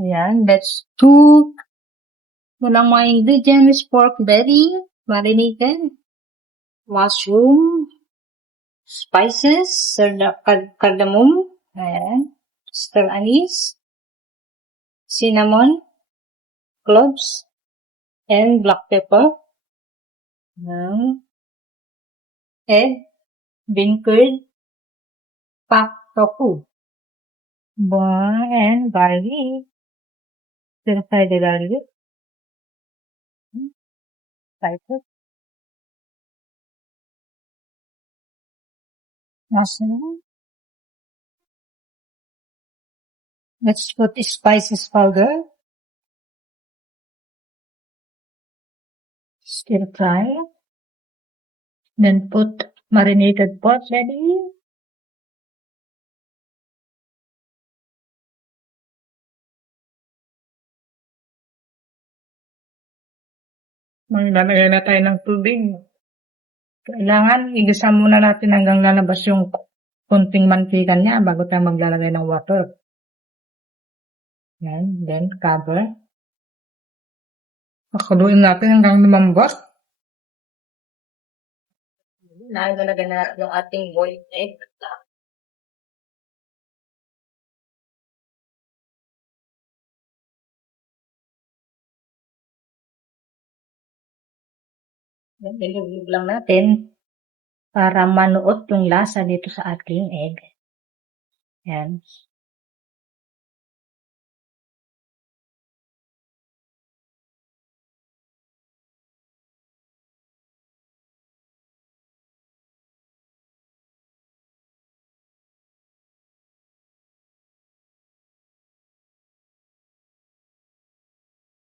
Ayan, let's cook. Walang mga ingredients, pork belly, marinated, mushroom, spices, cardamom, ayan, star anise, cinnamon, cloves, and black pepper, egg, bean curd, pak tofu, and garlic, stir-fry the garlic, spices, mushroom. Let's put the spices powder, stir fry, then put marinated pork belly, maglalagay na tayo ng tubig. Kailangan igisa muna natin hanggang lalabas yung konting mantika niya bago tayo maglalagay ng water. Yan, then cover. Pakuluin natin hanggang lumambot. Nalagay na natin yung ating boiled egg. Then, ilugig lang natin para manuot yung lasa dito sa ating egg. Yan.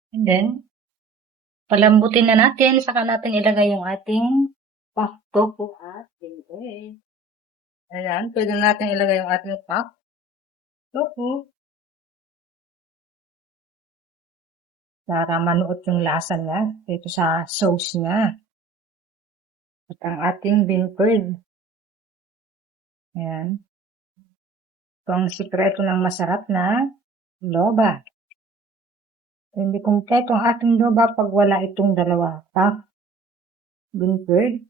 And then, palambutin na natin, saka natin ilagay yung ating pak tofu at egg. Ayan, pwede natin ilagay yung ating pak tofu para manuot yung lasa niya dito sa sauce niya. At ang ating bean curd. Ayan. Ito ang sikreto ng masarap na loba. Hindi kumpleto ang ating loba pag wala itong dalawa. Bean curd,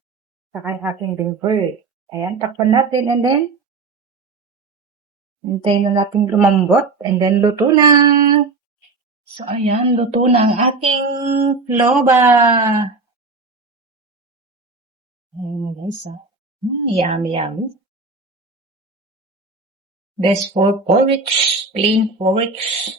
saka yung ating bean curd. Ayan, takpan natin and then hintayin na natin lumambot and then luto na. So, ayan, luto na ang ating loba. Ayan guys, yummy, yummy. Best for porridge, plain porridge.